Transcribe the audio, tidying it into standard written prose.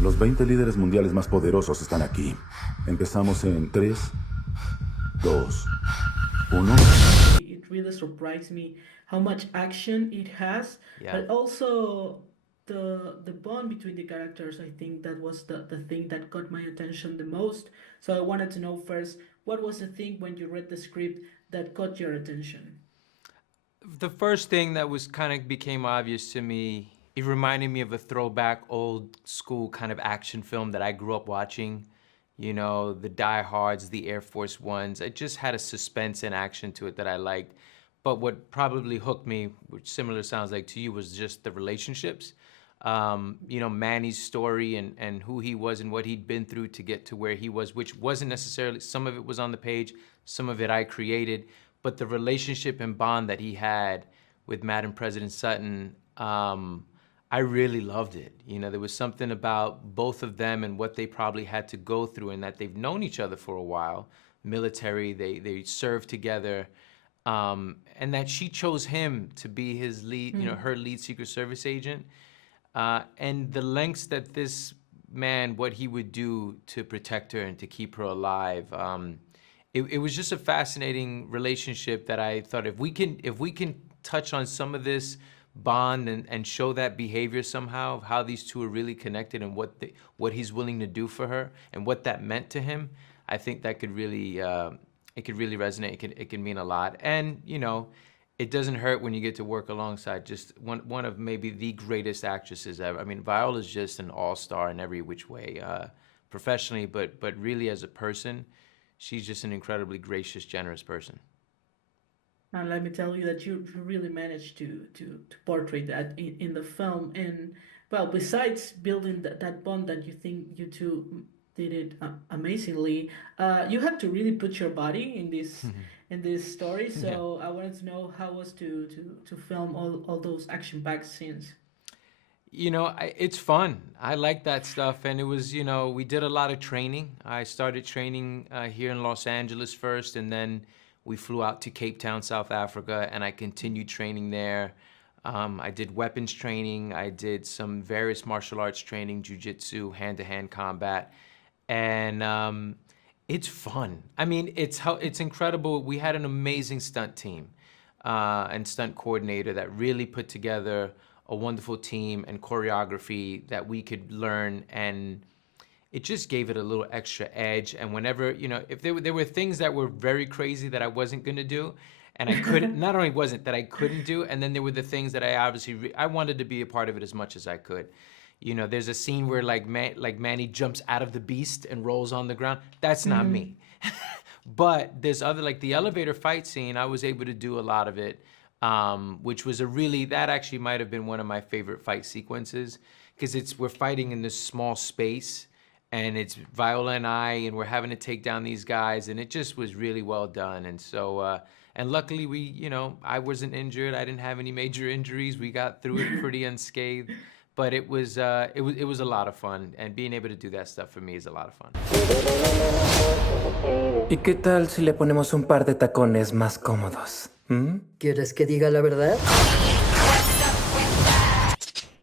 Los 20 líderes mundiales más poderosos están aquí. Empezamos en 3, 2, 1. It really surprised me how much action it has, Yeah. but also the bond between the characters. I think that was the thing that got my attention the most. So I wanted to know first, what was the thing when you read the script that caught your attention? The first thing that was kind of became obvious to me, it reminded me of a throwback old school kind of action film that I grew up watching. You know, the Die Hards, the Air Force Ones. It just had a suspense and action to it that I liked. But what probably hooked me, which similar sounds like to you, was just the relationships. You know, Manny's story and who he was and what he'd been through to get to where he was, which wasn't necessarily, some of it was on the page, some of it I created, but the relationship and bond that he had with Madam President Sutton, I really loved it. You know, there was something about both of them and what they probably had to go through, and that they've known each other for a while. Military, they served together, and that she chose him to be his lead, you know, her lead Secret Service agent. And the lengths that this man, what he would do to protect her and to keep her alive. It was just a fascinating relationship that I thought if we can touch on some of this bond and show that behavior somehow, how these two are really connected and what he's willing to do for her and what that meant to him, I think that could really it could really resonate. It can mean a lot. And you know, it doesn't hurt when you get to work alongside just one of maybe the greatest actresses ever. I mean, Viola's just an all-star in every which way, professionally, but really as a person, she's just an incredibly gracious, generous person. And let me tell you that you really managed to portray that in the film. And well, besides building that bond that you think you two did it amazingly, you had to really put your body in this story. So I wanted to know how it was to film all those action-packed scenes. You know, it's fun. I like that stuff. And it was, you know, we did a lot of training. I started training here in Los Angeles first, and then we flew out to Cape Town, South Africa, and I continued training there. I did weapons training. I did some various martial arts training, jiu-jitsu, hand-to-hand combat. And it's fun. I mean, it's incredible. We had an amazing stunt team and stunt coordinator that really put together a wonderful team and choreography that we could learn, and it just gave it a little extra edge. And whenever, you know, if there were things that were very crazy that I wasn't gonna do, and I couldn't, not only wasn't that I couldn't do, and then there were the things that I obviously, I wanted to be a part of it as much as I could. You know, there's a scene where like Manny jumps out of the beast and rolls on the ground. That's not me. But there's other, like the elevator fight scene, I was able to do a lot of it, which was that actually might have been one of my favorite fight sequences, because we're fighting in this small space, and it's Viola and I, and we're having to take down these guys, and it just was really well done. And so, and luckily I wasn't injured. I didn't have any major injuries. We got through it pretty unscathed. But it was a lot of fun, and being able to do that stuff for me is a lot of fun. ¿Y qué tal si le ponemos un par de tacones más cómodos? ¿Quieres que diga la verdad?